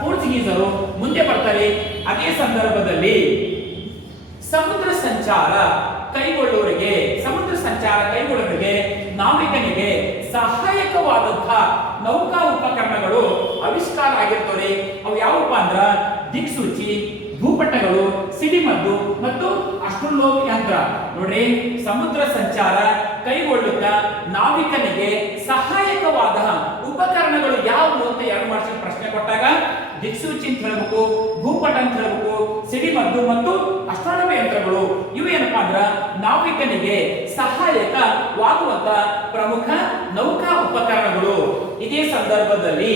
ಪೋರ್ಚುಗೀಸರು ಮುಂದೆ ಬರ್ತಾರೆ. ಅದೇ ಸಂದರ್ಭದಲ್ಲಿ ಸಮುದ್ರ ಸಂಚಾರ ಕೈಗೊಳ್ಳುವವರಿಗೆ ನಾವಿಕನಿಗೆ ಸಹಾಯಕವಾದಂತಹ ನೌಕಾ ಉಪಕರಣಗಳು ಆವಿಷ್ಕಾರ ಆಗಿರ್ತವೆ. ಅವು ಯಾವಪ್ಪ ಅಂದ್ರ ದಿಕ್ಸೂಚಿ, ಭೂಪಟಗಳು, ಸಿಡಿಮದ್ದು ಮತ್ತು ಅಸ್ಟ್ರೋಲೋಗ್ ಯಂತ್ರ. ನೋಡ್ರಿ, ಸಮುದ್ರ ಸಂಚಾರ ಕೈಗೊಳ್ಳುತ್ತ ನಾವಿಕನಿಗೆ ಸಹಾಯಕವಾದ ಉಪಕರಣಗಳು ಯಾವುವು ಅಂತ 2 ಮಾರ್ಕ್ಸ್ ಪ್ರಶ್ನೆ ಕೊಟ್ಟಾಗ ದಿಕ್ಸೂಚಿ ಅಂತ ಹೇಳಬೇಕು, ಭೂಪಟ ಅಂತ ಹೇಳಬೇಕು, ಸಿಡಿಮದ್ದು ಮತ್ತು ಅಸ್ಟ್ರಾನಮಿ ಯಂತ್ರಗಳು ಇವು ಏನಪ್ಪಾ ಅಂದ್ರ ನಾವಿಕನಿಗೆ ಸಹಾಯಕವಾಗುವಂತ ಪ್ರಮುಖ ನೌಕಾ ಉಪಕರಣಗಳು. ಇದೇ ಸಂದರ್ಭದಲ್ಲಿ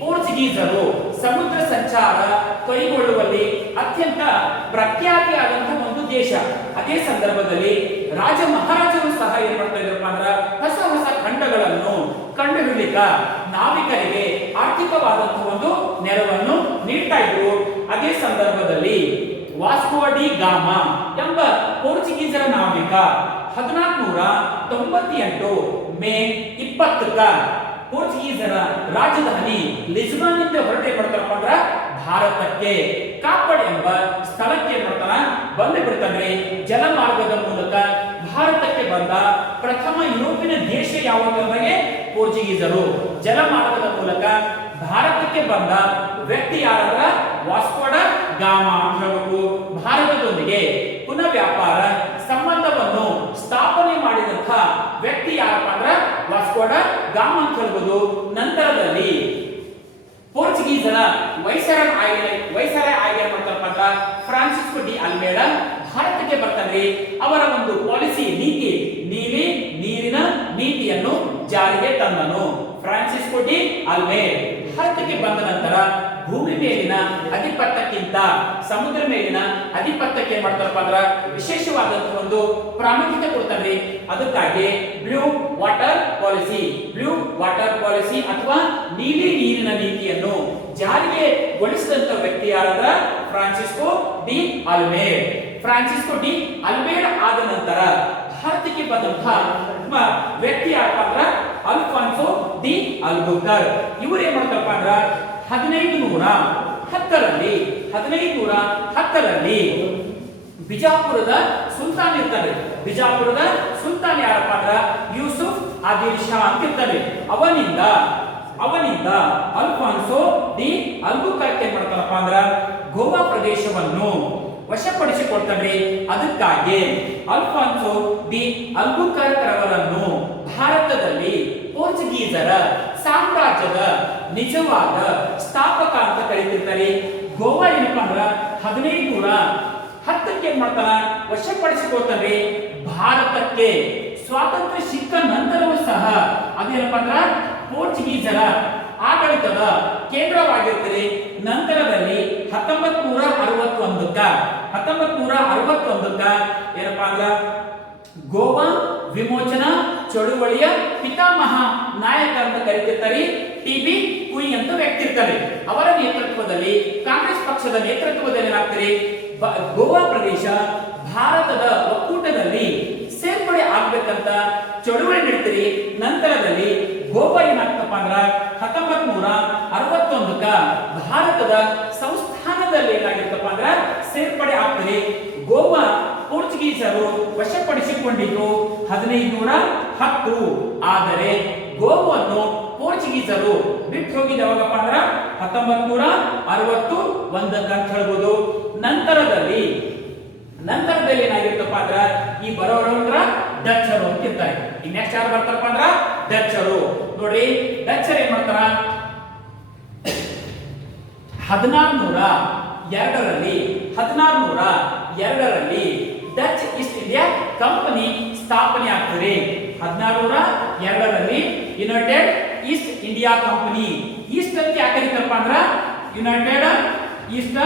ಪೋರ್ಚುಗೀಸರು ಸಮುದ್ರ ಸಂಚಾರ ಕೈಗೊಳ್ಳುವಲ್ಲಿ ಅತ್ಯಂತ ಪ್ರಖ್ಯಾತಿಯಾದಂತಹ ಒಂದು ದೇಶ. ಅದೇ ಸಂದರ್ಭದಲ್ಲಿ ರಾಜ ಮಹಾರಾಜರು ಸಹ ಏನ್ ಮಾಡ್ತಾ ಇದ್ರಪ್ಪ ಅಂದ್ರೆ ಹೊಸ ಖಂಡಗಳನ್ನು ಕಂಡುಹಿಡಿಯಲಿಕ್ಕ ನಾವಿಕರಿಗೆ ಆರ್ಥಿಕವಾದಂತಹ ಒಂದು ನೆರವನ್ನು ನೀಡ್ತಾ ಇದ್ರು. ಅದೇ ಸಂದರ್ಭದಲ್ಲಿ ವಾಸ್ಕೋ ಡಿ ಗಾಮಾ ಎಂಬ ಪೋರ್ಚುಗೀಸರ ನಾವಿಕ 1498 ಮೇ 20ಕ್ಕ ಪೋರ್ಚುಗೀಸರ ರಾಜಧಾನಿ ಲಿಸ್ಬನ್ನಿಂದ ಹೊರಟೆ ಬರ್ತಾರಪ್ಪ ಅಂದ್ರ ಭಾರತಕ್ಕೆ ಕಾಪಡ್ ಎಂಬ ಸ್ಥಳಕ್ಕೆ ಬಂದು ಬಿಡ್ತಾನೆ. ಜಲಮಾರ್ಗದ ಮೂಲಕ ಭಾರತಕ್ಕೆ ಬಂದ ಪ್ರಥಮ ಯುರೋಪಿನ ದೇಶ ಯಾವುದಂದ್ರೆ ಪೋರ್ಚುಗೀಸರು. ಜಲಮಾರ್ಗದ ಮೂಲಕ ಭಾರತಕ್ಕೆ ಬಂದ ವ್ಯಕ್ತಿ ಯಾರಂದ್ರ ವಾಸ್ಕೋ ಡ ಗಾಮಾ ಅಂತ ಹೇಳಬೇಕು. ಭಾರತದೊಂದಿಗೆ ಪುನಃ ವ್ಯಾಪಾರ ಸಂಬಂಧವನ್ನು ಸ್ಥಾಪನೆ ಮಾಡಿದಂತ ವ್ಯಕ್ತಿ ಯಾರಪ್ಪ ಅಂದ್ರ ವಾಸ್ಕೋ ಡ ಗಾಮಾ ಅಂತ ಹೇಳ್ಬೋದು. ನಂತರದಲ್ಲಿ ಪೋರ್ಚುಗೀಸರ ವೈಸರಾಯ್ ಆಯ್ಕೆ ಮಾಡ್ತಾರಪ್ಪ ಅಂದ್ರ ಫ್ರಾನ್ಸಿಸ್ಕೋ ಡಿ ಅಲ್ಮೇಡಾ ಭಾರತಕ್ಕೆ ಬರ್ತಾರೆ. ಅವರ ಒಂದು ಪಾಲಿಸಿ ನೀತಿ ನೀಲಿ ನೀರಿನ ನೀತಿಯನ್ನು ಜಾರಿಗೆ ತಂದನು. ಫ್ರಾನ್ಸಿಸ್ಕೋ ಡಿ ಅಲ್ಮೇಡ್ ಭಾರತಕ್ಕೆ ಬಂದ ನಂತರ ಭೂಮಿ ಮೇಲಿನ ಅಧಿಪತ್ಯಕ್ಕಿಂತ ಸಮುದ್ರ ಮೇಲಿನ ಅಧಿಪತ್ಯಕ್ಕೆ ಏನ್ ಮಾಡ್ತಾರಪ್ಪ ಅಂದ್ರ ವಿಶೇಷವಾದಂತಹ ಒಂದು ಪ್ರಾಮುಖ್ಯತೆ ಕೊಡ್ತಾರೆ. ಅದಕ್ಕಾಗಿ ಬ್ಲೂ ವಾಟರ್ ಪಾಲಿಸಿ ಅಥವಾ ನೀಲಿ ನೀರಿನ ನೀತಿಯನ್ನು ಜಾರಿಗೆ ಗೊಳಿಸಿದಂತ ವ್ಯಕ್ತಿ ಯಾರಾದ್ರ ಫ್ರಾನ್ಸಿಸ್ಕೋ ಡಿ ಅಲ್ಮೇಡ್ ಆದ ನಂತರ ಭಾರತಕ್ಕೆ ಬಂದಂತಹ ವ್ಯಕ್ತಿ ಯಾರಪ್ಪ ಅಂದ್ರ ಅಲ್ಫಾನ್ಸೋ ಡಿ ಅಲ್ಬುಕರ್. ಇವರು ಏನ್ ಮಾಡ್ತಾರಪ್ಪ ಅಂದ್ರ 1510ರಲ್ಲಿ ಬಿಜಾಪುರದ ಸುಲ್ತಾನ್ ಇರ್ತಾರೆ. ಬಿಜಾಪುರದ ಸುಲ್ತಾನ್ ಯಾರಪ್ಪ ಅಂದ್ರ ಯೂಸುಫ್ ಆದಿಲ್ ಶಾ ಅಂತ ಇರ್ತಾರೆ. ಅವನಿಂದ ಅಲ್ಫಾನ್ಸೋ ಡಿ ಅಲ್ಬುಕರ್ ಏನ್ ಮಾಡ್ತಾರಪ್ಪ ಅಂದ್ರ ಗೋವಾ ಪ್ರದೇಶವನ್ನು ವಶಪಡಿಸಿಕೊಳ್ತಾರೆ. ಅದಕ್ಕಾಗಿ ಅಲ್ಫಾನ್ಸೋ ಡಿ ಅಲ್ಬುಕರ್ ರವರನ್ನು ಭಾರತದಲ್ಲಿ ಪೋರ್ಚುಗೀಸರ ಸಾಮ್ರಾಜ್ಯದ ನಿಜವಾದ ಸ್ಥಾಪಕ ಅಂತ ಕರೀತಿರ್ತಾರೆ. ಗೋವಾ ಏನಪ್ಪಾ ಅಂದ್ರ 1510ಕ್ಕೆ ಏನ್ ಮಾಡ್ತಾರ ವಶಪಡಿಸಿಕೊಳ್ತಾರೆ. ಭಾರತಕ್ಕೆ ಸ್ವಾತಂತ್ರ್ಯ ಸಿಕ್ಕ ನಂತರವೂ ಸಹ ಅದೇನಪ್ಪಾ ಅಂದ್ರ ಪೋರ್ಚುಗೀಸರ ಆಡಳಿತದ ಕೇಂದ್ರವಾಗಿರುತ್ತದೆ. ನಂತರದಲ್ಲಿ 1961ಕ್ಕ ಏನಪ್ಪಾ ಅಂದ್ರ ಗೋವಾ ವಿಮೋಚನಾ ಚಳುವಳಿಯ ಪಿತಾಮಹ ನಾಯಕ ಅಂತ ಕರೀತಿರ್ತಾರೆ. ಟಿ.ಬಿ. ಕುಯ್ ಅಂತ ವ್ಯಕ್ತಿ ಇರ್ತಾರೆ. ಅವರ ನೇತೃತ್ವದಲ್ಲಿ ಕಾಂಗ್ರೆಸ್ ಪಕ್ಷ ರಾಜಪಕ್ಷದ ನೇತೃತ್ವದಲ್ಲಿ ಏನಾಗ್ತಾರೆ ಗೋವಾ ಪ್ರದೇಶ ಭಾರತದ ಒಕ್ಕೂಟದಲ್ಲಿ ಸೇರ್ಪಡೆ ಆಗ್ಬೇಕಂತ ಚಳುವಳಿ ನಡೀತೀರಿ. ನಂತರದಲ್ಲಿ ಗೋವಾ ಏನಾಗ್ತಪ್ಪ ಅಂದ್ರ 1961ಕ್ಕ ಭಾರತದ ಸಂಸ್ಥಾನದಲ್ಲಿ ಏನಾಗಿರ್ತಪ್ಪ ಅಂದ್ರ ಸೇರ್ಪಡೆ ಆಗ್ತದೆ. ಗೋವಾ ಪೋರ್ಚುಗೀಸರು ವಶಪಡಿಸಿಕೊಂಡಿದ್ದು 1510. ಆದರೆ ಗೋವಾವನ್ನು ಪೋರ್ಚುಗೀಸರು ಬಿಟ್ಟು ಹೋಗಿದ ಯಾವಾಗಪ್ಪ ಅಂದ್ರ 1961 ಅಂತ ಹೇಳ್ಬೋದು. ನಂತರದಲ್ಲಿ ಏನಾಗಿರ್ತಪ್ಪ ಅಂದ್ರ ಈ ಬರೋರು ಅಂದ್ರ ಡಚ್ಚರು ಅಂತ ಇರ್ತಾರೆ. ಈ ನೆಕ್ಸ್ಟ್ ಯಾರು ಬರ್ತಾರಪ್ಪ ಅಂದ್ರ ಡಚ್ಚರು. ನೋಡ್ರಿ ಡಚ್ಚರ್ ಏನ್ ಮಾಡ್ತಾರ 1602ರಲ್ಲಿ ಡಚ್ ಈಸ್ಟ್ ಇಂಡಿಯಾ ಕಂಪನಿ ಸ್ಥಾಪನೆ ಆಗ್ತದೆ. 1602ರಲ್ಲಿ United East India company. East ಅಂತ ಯಾಕೆ ಕರೀತಾರಪ್ಪ ಅಂದ್ರ ಯುನೈಟೆಡ್ ಈಸ್ಟ್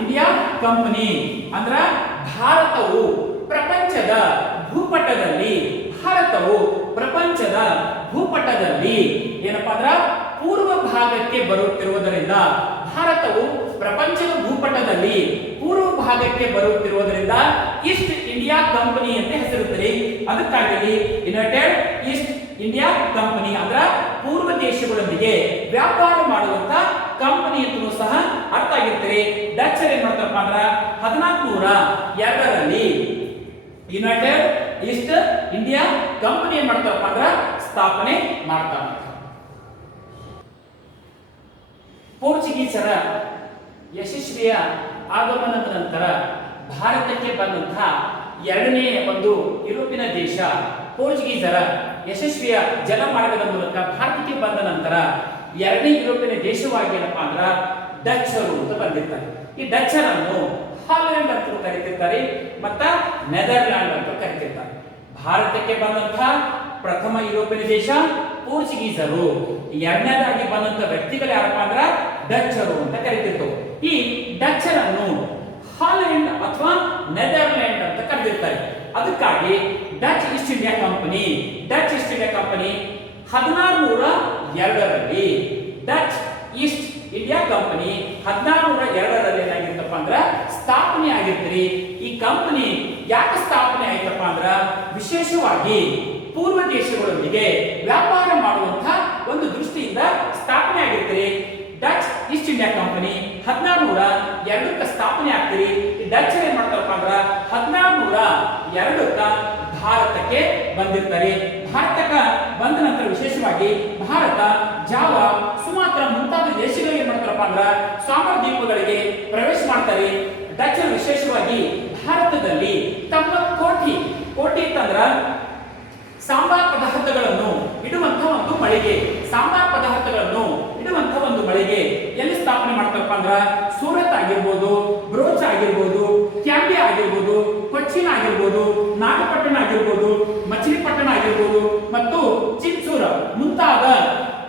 ಇಂಡಿಯಾ ಕಂಪನಿ ಅಂದ್ರ ಭಾರತವು ಪ್ರಪಂಚದ ಭೂಪಟದಲ್ಲಿ ಏನಪ್ಪಾ ಅಂದ್ರ ಪೂರ್ವ ಭಾಗಕ್ಕೆ ಬರುತ್ತಿರುವುದರಿಂದ ಭಾರತವು ಪ್ರಪಂಚದ ಭೂಪಟದಲ್ಲಿ ಪೂರ್ವ ಭಾಗಕ್ಕೆ ಬರುತ್ತಿರುವುದರಿಂದ ಈಸ್ಟ್ ಇಂಡಿಯಾ ಕಂಪನಿ ಅಂತ ಹೆಸರುತ್ತದೆ. ಅದಕ್ಕಾಗಿ ಯುನೈಟೆಡ್ ಈಸ್ಟ್ ಇಂಡಿಯಾ ಕಂಪನಿ ಅಂದ್ರ ಪೂರ್ವ ದೇಶಗಳೊಂದಿಗೆ ವ್ಯಾಪಾರ ಮಾಡುವಂತ ಕಂಪನಿ ಅಂತಲೂ ಸಹ ಅರ್ಥ ಆಗಿರ್ತಾರೆ. ಡಚ್ಚರ್ ಏನ್ ಮಾಡ್ತಾರಪ್ಪ ಅಂದ್ರ 1402ರಲ್ಲಿ ಯುನೈಟೆಡ್ ಈಸ್ಟ್ ಇಂಡಿಯಾ ಕಂಪನಿ ಏನ್ ಮಾಡ್ತಾರಪ್ಪ ಅಂದ್ರ ಸ್ಥಾಪನೆ ಮಾಡ್ತಾರ. ಪೋರ್ಚುಗೀಸರ ಯಶಸ್ವಿಯ ಆಗಮನದ ನಂತರ ಭಾರತಕ್ಕೆ ಬಂದಂತಹ ಎರಡನೇ ಒಂದು ಯುರೋಪಿನ ದೇಶ ಪೋರ್ಚುಗೀಸರ ಯಶಸ್ವಿಯ ಜಲಮಾರ್ಗದ ಮೂಲಕ ಭಾರತಕ್ಕೆ ಬಂದ ನಂತರ ಎರಡನೇ ಯುರೋಪಿನ ದೇಶವಾಗಿ ಏನಪ್ಪಾ ಅಂದ್ರ ಡಚ್ಚರು ಅಂತ ಬಂದಿರ್ತಾರೆ. ಈ ಡಚ್ಚರ್ ಅನ್ನು ಹಾಲೆಂಡ್ ಅಂತ ಕರೀತಿರ್ತಾರೆ ಮತ್ತ ನೆದರ್ಲ್ಯಾಂಡ್ ಅಂತ ಕರೀತಿರ್ತಾರೆ. ಭಾರತಕ್ಕೆ ಬಂದಂತಹ ಪ್ರಥಮ ಯುರೋಪಿನ ದೇಶ ಪೋರ್ಚುಗೀಸರು. ಎರಡನೇದಾಗಿ ಬಂದಂತ ವ್ಯಕ್ತಿಗಳು ಯಾರಪ್ಪ ಅಂದ್ರ ಡಚ್ಚರು ಅಂತ ಕರೀತಿರ್ತವೆ. ಈ ಡಚ್ಚರ್ ಅನ್ನು ಹಾಲೆಂಡ್ ಅಥವಾ ನೆದರ್ಲ್ಯಾಂಡ್ ಅಂತ ಕರೆದಿರ್ತಾರೆ. ಅದಕ್ಕಾಗಿ ಡಚ್ ಈಸ್ಟ್ ಇಂಡಿಯಾ ಕಂಪನಿ 1602ರಲ್ಲಿ ಡಚ್ ಈಸ್ಟ್ ಇಂಡಿಯಾ ಕಂಪನಿ 1602ರಲ್ಲಿ ಏನಾಗಿರ್ತಪ್ಪ ಅಂದ್ರ ಸ್ಥಾಪನೆ ಆಗಿರ್ತೀರಿ. ಈ ಕಂಪನಿ ಯಾಕೆ ಸ್ಥಾಪನೆ ಆಯ್ತಪ್ಪ ಅಂದ್ರ ವಿಶೇಷವಾಗಿ ಪೂರ್ವ ದೇಶಗಳೊಂದಿಗೆ ವ್ಯಾಪಾರ ಮಾಡುವಂತ ಒಂದು ದೃಷ್ಟಿಯಿಂದ ಸ್ಥಾಪನೆ ಆಗಿರ್ತೀರಿ. ಡಚ್ ಈಸ್ಟ್ ಇಂಡಿಯಾ ಕಂಪನಿ 1602ಕ್ಕೆ ಸ್ಥಾಪನೆ ಆಗ್ತೀರಿ. ಈ ಡಚ್ ಏನ್ ಮಾಡ್ತಾರಪ್ಪ ಅಂದ್ರ 1602ಕ್ಕ ಭಾರತಕ್ಕೆ ಬಂದಿರ್ತಾರೆ. ಭಾರತಕ್ಕೆ ಬಂದ ನಂತರ ವಿಶೇಷವಾಗಿ ಭಾರತ, ಜಾವಾ, ಸುಮಾತ್ರ ಮುಂತಾದ ದೇಶಗಳಿಗೆ ಏನ್ ಮಾಡ್ತಾರಪ್ಪ ಅಂದ್ರ ಸಾಗರ ದ್ವೀಪಗಳಿಗೆ ಪ್ರವೇಶ ಮಾಡ್ತಾರೆ. ಡಚ್ಚರು ವಿಶೇಷವಾಗಿ ಭಾರತದಲ್ಲಿ ತಮ್ಮ ಕೋಟಿ ಅಂತಂದ್ರ ಸಾಂಬಾರ್ ಪದಾರ್ಥಗಳನ್ನು ಇಡುವಂತ ಒಂದು ಮಳಿಗೆ, ಎಲ್ಲಿ ಸ್ಥಾಪನೆ ಮಾಡ್ತಾರಪ್ಪ ಅಂದ್ರ ಸೂರತ್ ಆಗಿರ್ಬೋದು, ಬ್ರೋಚ್ ಆಗಿರ್ಬೋದು, ಕ್ಯಾಂಬಿ ಆಗಿರ್ಬೋದು, ಕೊಚ್ಚಿನ್ ಆಗಿರ್ಬೋದು, ನಾಗಪಟ್ಟಣ ಆಗಿರ್ಬೋದು, ಮಚಿಲಿಪಟ್ಟಣ ಆಗಿರ್ಬೋದು ಮತ್ತು ಚಿನ್ಸೂರ್ ಮುಂತಾದ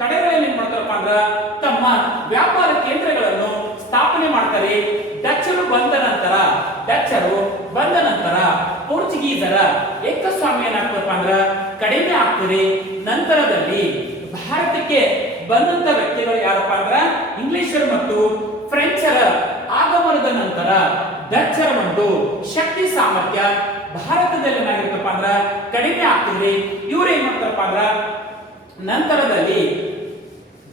ಕಡೆಗಳಲ್ಲಿ ಏನ್ ಮಾಡ್ತಾರಪ್ಪ ಅಂದ್ರ ತಮ್ಮ ವ್ಯಾಪಾರ ಕೇಂದ್ರಗಳನ್ನು ಸ್ಥಾಪನೆ ಮಾಡ್ತಾರೆ. ಡಚ್ಚರು ಬಂದ ನಂತರ ಪೋರ್ಚುಗೀಸರ ಏಕಸ್ವಾಮ್ಯ ಏನಾಗ್ತದಪ್ಪ ಅಂದ್ರ ಕಡಿಮೆ ಆಗ್ತದೆ. ನಂತರದಲ್ಲಿ ಭಾರತಕ್ಕೆ ಬಂದಂತ ವ್ಯಕ್ತಿಗಳು ಯಾರಪ್ಪ ಅಂದ್ರ ಇಂಗ್ಲಿಷರು ಮತ್ತು ಫ್ರೆಂಚರ ಆಗಮನದ ನಂತರ ಡಚ್ಚರ ಒಂದು ಶಕ್ತಿ ಸಾಮರ್ಥ್ಯ ಭಾರತದಲ್ಲಿ ಏನಾಗಿರ್ತಪ್ಪ ಅಂದ್ರ ಕಡಿಮೆ ಆಗ್ತದೆ. ಇವ್ರು ಏನ್ ಮಾಡ್ತಾರಪ್ಪ ಅಂದ್ರ ನಂತರದಲ್ಲಿ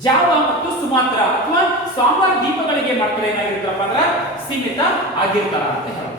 ಜಾವಾ ಮತ್ತು ಸುಮಾತ್ರ ಅಥವಾ ಸಾಂಬಾರ್ ದ್ವೀಪಗಳಿಗೆ ಮಾಡ್ತಾರೆ ಏನಾಗಿರ್ತಾರಪ್ಪ ಅಂದ್ರ ಸೀಮಿತ ಆಗಿರ್ತಾರ ಅಂತ ಹೇಳ್ತಾರೆ.